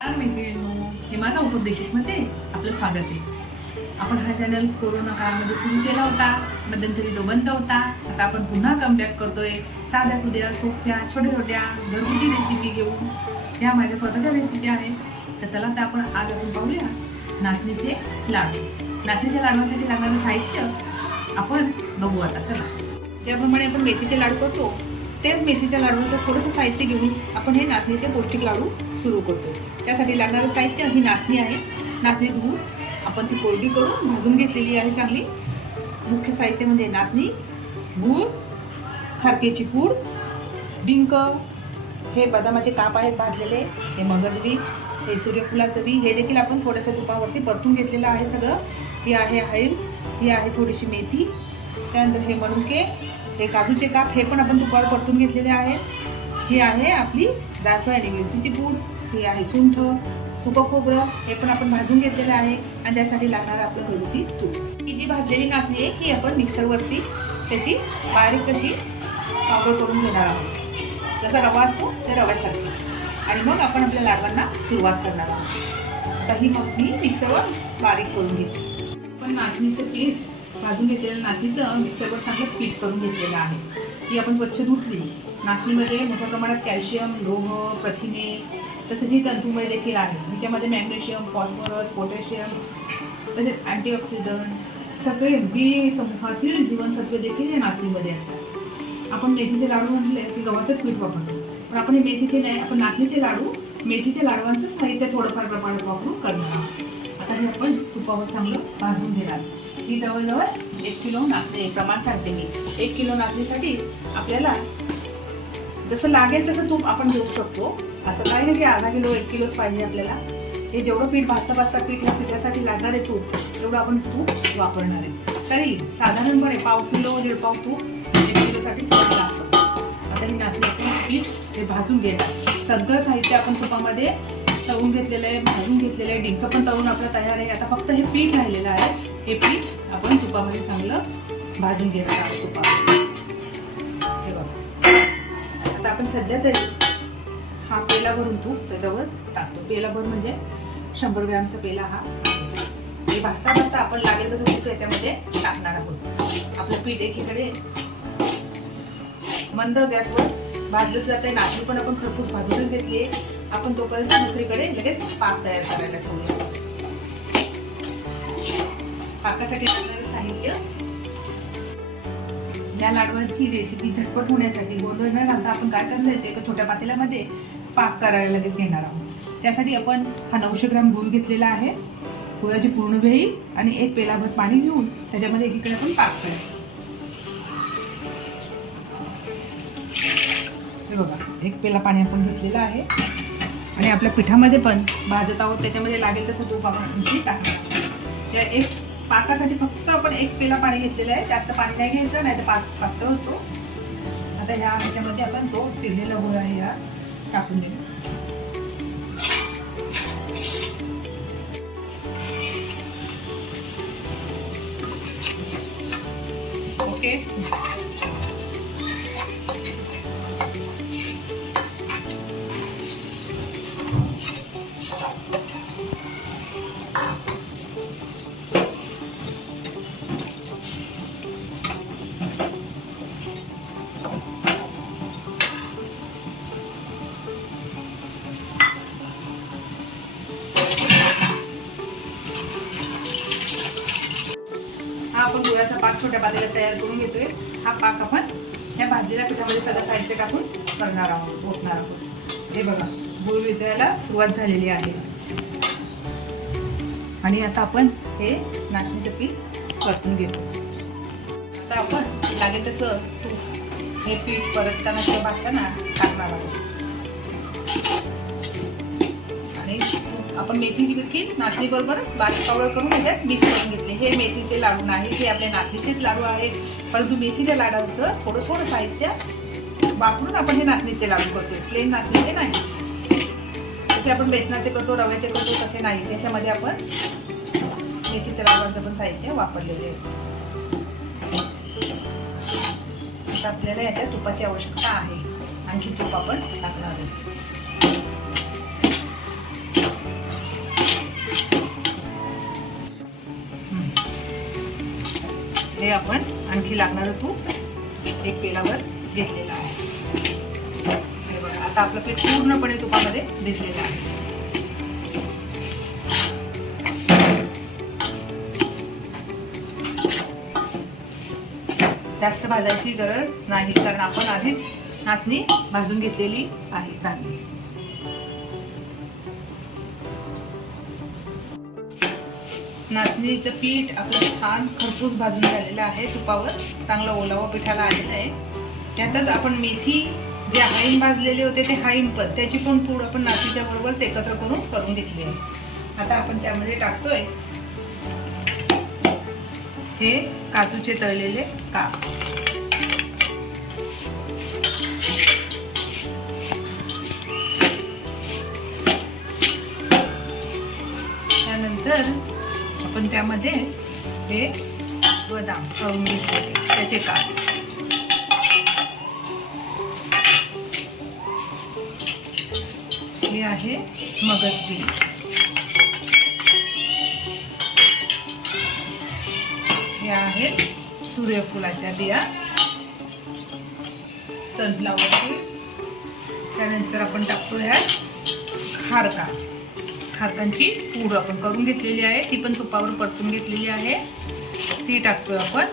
हे माझा उत्सव डिशेसमध्ये आपलं स्वागत आहे. आपण हा चॅनल कोरोना काळामध्ये सुरू केला होता मध्यंतरी तो बंद होता. आता आपण पुन्हा कमबॅक करतोय. साध्या सुध्या सोप्या छोट्या छोट्या घरगुती रेसिपी घेऊन. ह्या माझ्या स्वतःच्या रेसिपी आहेत. तर चला तर आपण आज आपण पाहूया नाचणीचे लाडू. नाचणीच्या लाडवासाठी लागणारं साहित्य आपण बघू आता. चला. ज्याप्रमाणे आपण मेथीचे लाडू करतो तेच मेथीच्या लाडूचं थोडंसं साहित्य घेऊन आपण हे नाचणीचे पौष्टिक लाडू सुरू करतो त्यासाठी लागणारं साहित्य ही नाचणी आहे. नाचणी धुवून आपण ती कोरडी करून भाजून घेतलेली आहे चांगली. मुख्य साहित्य म्हणजे नाचणी गूळ खारकेची पूड डिंक हे बदामाचे काप आहेत भाजलेले हे मगज बी हे सूर्यफुलाचं बी हे देखील आपण थोड्याशा तुपावरती परतून घेतलेलं आहे सगळं. ही आहे हैल ही आहे थोडीशी मेथी त्यानंतर हे मनुके हे काजूचे काप हे पण आपण तुपावर परतून घेतलेले आहेत ही आहे आपली जायफळ आणि मिरचीची पूड. ही आहे सुंठ सुकं खोबरं हे पण आपण भाजून घेतलेलं आहे. आणि त्यासाठी लागणार आपलं घरगुती तूप. ही जी भाजलेली नाचणी आहे ही आपण मिक्सरवरती त्याची बारीक अशी पावडर करून घेणार आहोत. जसा रवा असतो त्या रव्यासारखीच. आणि मग आपण आपल्या लाडवांना सुरुवात करणार आहोत. आता ही मग मी मिक्सरवर बारीक करून घेते. पण नाचणीचं पीठ भाजून घेतलेलं नातीचं मिक्सरवर चांगलं पीठ करून घेतलेलं आहे. ती आपण स्वच्छ धुतली. नाचणीमध्ये मोठ्या प्रमाणात कॅल्शियम लोह प्रथिने तसेच ही तंतुमय देखील आहे. हिच्यामध्ये मॅग्नेशियम फॉस्फरस पोटॅशियम तसेच अँटीऑक्सिडंट सगळे बी समूहातील जीवनसत्वे देखील या नाचणीमध्ये असतात. आपण मेथीचे लाडू म्हटले की गव्हाचंच पीठ वापरतो. पण आपण हे मेथीचे नाही आपण नाचणीचे लाडू मेथीच्या लाडवांचं साहित्य थोडंफार प्रमाणात वापरून करणार आहोत. आता हे आपण तुपावर चांगलं भाजून घेणार ही जवळजवळ एक किलो नाचणी प्रमाण सांगते मी. एक किलो नाचणीसाठी आपल्याला जसं लागेल तसं तूप आपण घेऊ शकतो. असं काही नाही की अर्धा किलो एक किलोच पाहिजे आपल्याला. हे जेवढं पीठ भाजता भाजता पीठ या पिठासाठी लागणार आहे तूप. तेवढं आपण तूप वापरणार आहे. तरी साधारणपणे पाव किलो दीड पाव तूप एक किलोसाठी लागतं. आता ही नाचणी आपण पीठ हे भाजून घेणार सगळं साहित्य आपण तुपामध्ये तळून घेतलेलं आहे भाजून घेतलेलं आहे. डिंक पण तळून आपलं तयार आहे. आता फक्त हे पीठ राहिलेलं आहे. हे पीठ आपण तुपामध्ये चांगलं भाजून घेणार आहोत तुपामध्ये. हे बघा. आता आपण सध्या तरी हा पेला भरून तूप त्याच्यावर टाकतो. पेलाभर म्हणजे शंभर ग्रॅमचा पेला हा. हे भाजता भाजता आपण लागेल तसं तूप याच्यामध्ये टाकणार आहोत. आपलं पीठ एकीकडे मंद गॅसवर भाजलं जाते नाचणी पण आपण खरपूस भाजूनच घेतली आहे आपण तोपर्यंत दुसरीकडे लगेच पाक तयार करायला ठेवूया. पाकासाठी लागणारे साहित्य. या लाडवांची रेसिपी झटपट होण्यासाठी गोंधळ न घालता आपण काय करणार आहे ते एका छोट्या पातेल्यामध्ये पाक करायला लगेच घेणार आहोत. त्यासाठी आपण हा नऊशे ग्राम गुळ घेतलेला आहे. गुळाची पूर्ण भेळी आणि एक पेलाभर पाणी घेऊन त्याच्यामध्ये एकीकडे आपण पाक करायचं हे बघा एक पेला पाणी आपण घेतलेलं आहे. आणि आपल्या पिठामध्ये पण भाजत आहोत त्याच्यामध्ये लागेल तसं तूप आपण आणखी टाकणार त्या एक पाकासाठी फक्त आपण एक पेला पाणी घेतलेलं आहे. जास्त पाणी नाही घ्यायचं नाही तर पाक पातळ होतो. आता ह्या ह्याच्यामध्ये आपण तो चिरलेला गुळ आहे या टाकून देऊ. ओके? हा आपण गुळाचा पाक छोट्या भाजीला तयार करून घेतोय. हा पाक आपण या भाजीला पिठामध्ये सगळं साहित्य टाकून करणार आहोत ओतणार आहोत. हे बघा गुळ वितळायला सुरुवात झालेली आहे. आणि आता आपण हे नाचणीचं पीठ परतून घेतो. आता आपण लागेल तसं तूप. हे पीठ परतताना किंवा भाजताना टाकणार आहोत आणि आपण मेथीची देखील नाचणी बरोबर बारीक पावडर करून त्याच्यात मिक्स करून घेतले. हे मेथीचे लाडू नाही हे आपल्या नाचणीचेच लाडू आहेत. परंतु मेथीच्या लाडूचं थोडं थोडं साहित्य वापरून आपण हे नाचणीचे लाडू करतो प्लेन नाचणीचे नाही. जसे आपण बेसनाचे करतो रव्याचे करतो तसे नाही. त्याच्यामध्ये आपण मेथीच्या लाडूचं पण साहित्य वापरलेले आहे. आता आपल्याला याच्या तुपाची आवश्यकता आहे. आणखी तूप आपण टाकणार आहोत. आपण आणखी लागणारं तूप एक पेलावर घेतलेलं आहे. हे बघा आता आपलं पीठ पूर्णपणे तुपामध्ये भिजलेलं आहे. जास्त भाजायची गरज नाही कारण आपण आधीच नाचणी भाजून घेतलेली आहे चांगली. नाचणीचं पीठ आपलं छान खरपूस भाजून झालेलं आहे तुपावर. चांगला ओलावा पिठाला आलेला आहे. त्यातच आपण मेथी जे हाईम भाजलेले होते ते हाईम पण त्याची पण पूड आपण नाचणीच्या बरोबरच एकत्र करून करून घेतली आहे. आता आपण त्यामध्ये टाकतोय हे काजूचे तळलेले काप. त्यानंतर आपण त्यामध्ये हे बदाम खाऊन घेतलेले त्याचे काप. हे आहे मगज बी हे आहेत सूर्यफुलाच्या बिया. सनफ्लावरची त्यानंतर आपण टाकतो ह्यात खारका. हातांची पूड आपण करून घेतलेली आहे. ती पण तुपावर परतून घेतलेली आहे. ती टाकतोय आपण.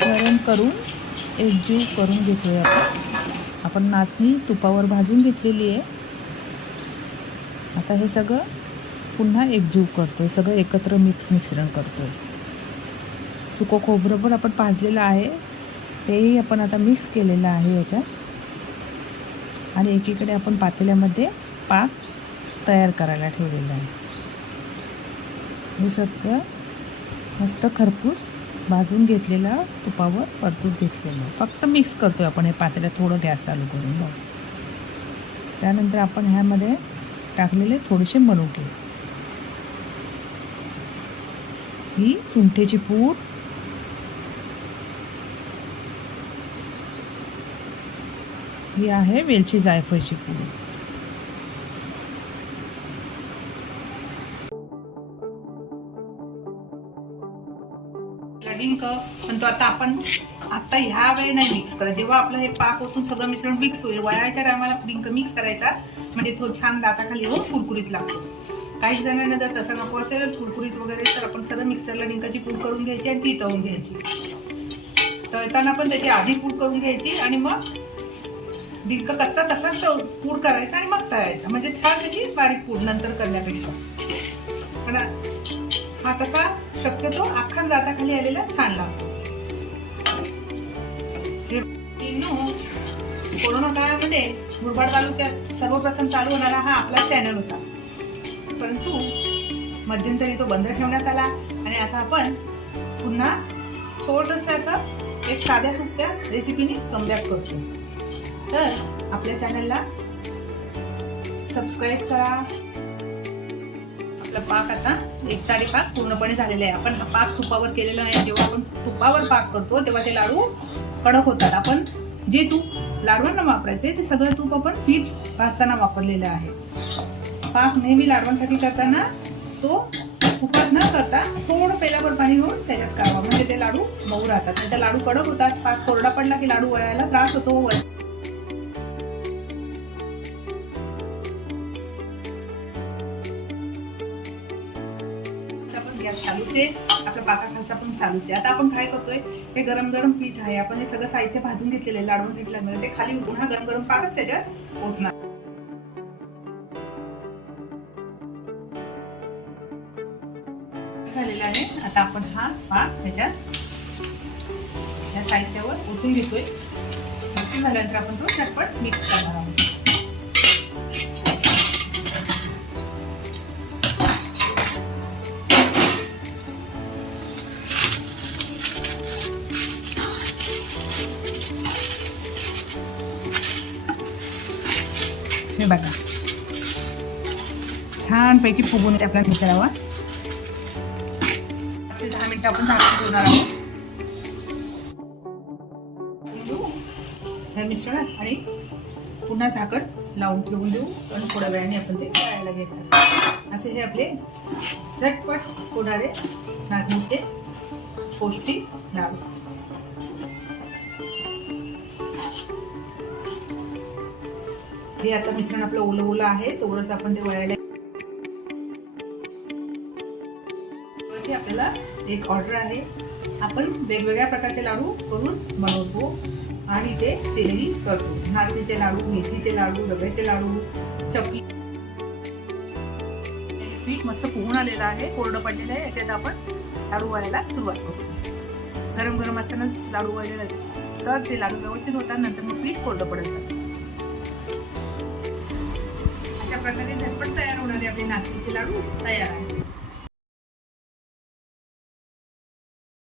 गरम करून एकजीव करून घेतोय आपण. आपण नाचणी तुपावर भाजून घेतलेली आहे. आता हे सगळं पुन्हा एकजीव करतोय. सगळं एकत्र मिक्स मिश्रण करतोय. सुकं खोबरं पण आपण भाजलेलं आहे. तेही आपण आता मिक्स केलेलं आहे याच्यात. आणि एकीकडे आपण पातेल्यामध्ये पाक तयार करायला ठेवलेला आहे. हे सगळं मस्त खरपूस भाजून घेतलेला तुपावर परतून घेतलेलं. फक्त मिक्स करतो आपण हे पातेल्यात थोडं गॅस चालू करून बस. त्यानंतर आपण ह्यामध्ये टाकलेले थोडेसे मनुके. ही सुंठेची पूड ही आहे वेलची जायफळची पूड डिंक पण तो आता आपण आता ह्या वेळी नाही मिक्स करा जेव्हा आपलं हे पाक ओतून सगळं मिश्रण मिक्स होईल वयाच्या टायमाला डिंक मिक्स करायचा म्हणजे तो छान दाताखाली येऊन कुरकुरीत लागतो. काही जणांना जर तसं नको असेल कुरकुरीत वगैरे तर आपण सगळं मिक्सरला डिंकाची पूड करून घ्यायची आणि ती तळून घ्यायची. तळताना पण त्याची आधी पूड करून घ्यायची आणि मग डिंक कच्चा तसाच पूड करायचा आणि मग तळायचा. म्हणजे छान त्याची बारीक पूड नंतर करण्यापेक्षा. पण हा तसा शक्यतो अख्खा जाताखाली आलेला छान लागतो. कोरोना काळामध्ये मुरबाड तालुक्यात सर्वप्रथम चालू होणारा हा आपला चॅनल होता. परंतु मध्यंतरी तो बंद ठेवण्यात आला आणि आता आपण पुन्हा छोटस असं एक साध्या सुट्या रेसिपीने कमबॅक करतो तर आपल्या चॅनलला सबस्क्राईब करा. आपला पाक आता एक तारी पाक पूर्णपणे झालेला आहे. आपण हा पाक तुपावर केलेला नाही जेव्हा आपण तुपावर पाक करतो तेव्हा ते लाडू कडक होतात. आपण जे तूप लाडवांना वापरायचे ते सगळं तूप आपण पीठ भाजताना वापरलेलं आहे. पाक नेहमी लाडवांसाठी करताना तो तुपात न करता थोडं पेलावर पाणी घेऊन त्याच्यात काढवा. म्हणजे ते लाडू मऊ राहतात. नाही लाडू कडक होतात. पाक कोरडा पडला की लाडू वळायला त्रास होतो. ते चालूच आहे आपल्या पाकाखालचा पण चालूच आहे आता आपण काय करतोय हे गरम गरम पीठ आहे आपण हे सगळं साहित्य भाजून घेतलेलं आहे लाडवांसाठी लागणार ते खाली उतरून हा गरम गरम पाकच त्याच्यात ओतणार. झालेला आहे. आता आपण हा पाक त्याच्यात ह्या साहित्यावर ओतून घेतोय. ओतून झाल्यानंतर आपण तो झटपट मिक्स करणार आहोत. हे बघा. छानपैकी फुगून ते आपल्याला मिसळावा असे दहा मिनटं आपण झाकून ठेवणार आहोत. हे मिश्रण आणि पुन्हा झाकण लावून ठेवून देऊ. आणि थोड्या वेळाने आपण ते करायला घेतात असे हे आपले झटपट होणारे नाचणीचे पौष्टिक लाडू. हे आता मिश्रण आपलं ओलं ओलं आहे तोवरच आपण ते वळायला आपल्याला एक ऑर्डर आहे. आपण वेगवेगळ्या प्रकारचे लाडू करून बनवतो आणि ते सेलही करतो. नाचणीचे लाडू मेथीचे लाडू डब्याचे लाडू चकी पीठ मस्त पोहून आलेलं आहे कोरडं पडलेलं आहे याच्यात आपण लाडू वळायला सुरुवात करतो. गरम गरम असतानाच लाडू वळलेलं तर ते लाडू व्यवस्थित होतात नंतर मग पीठ कोरडं पडत जातं. प्रकारे झटपट तयार होणारे आपले नाचणीचे लाडू. तयार आहेत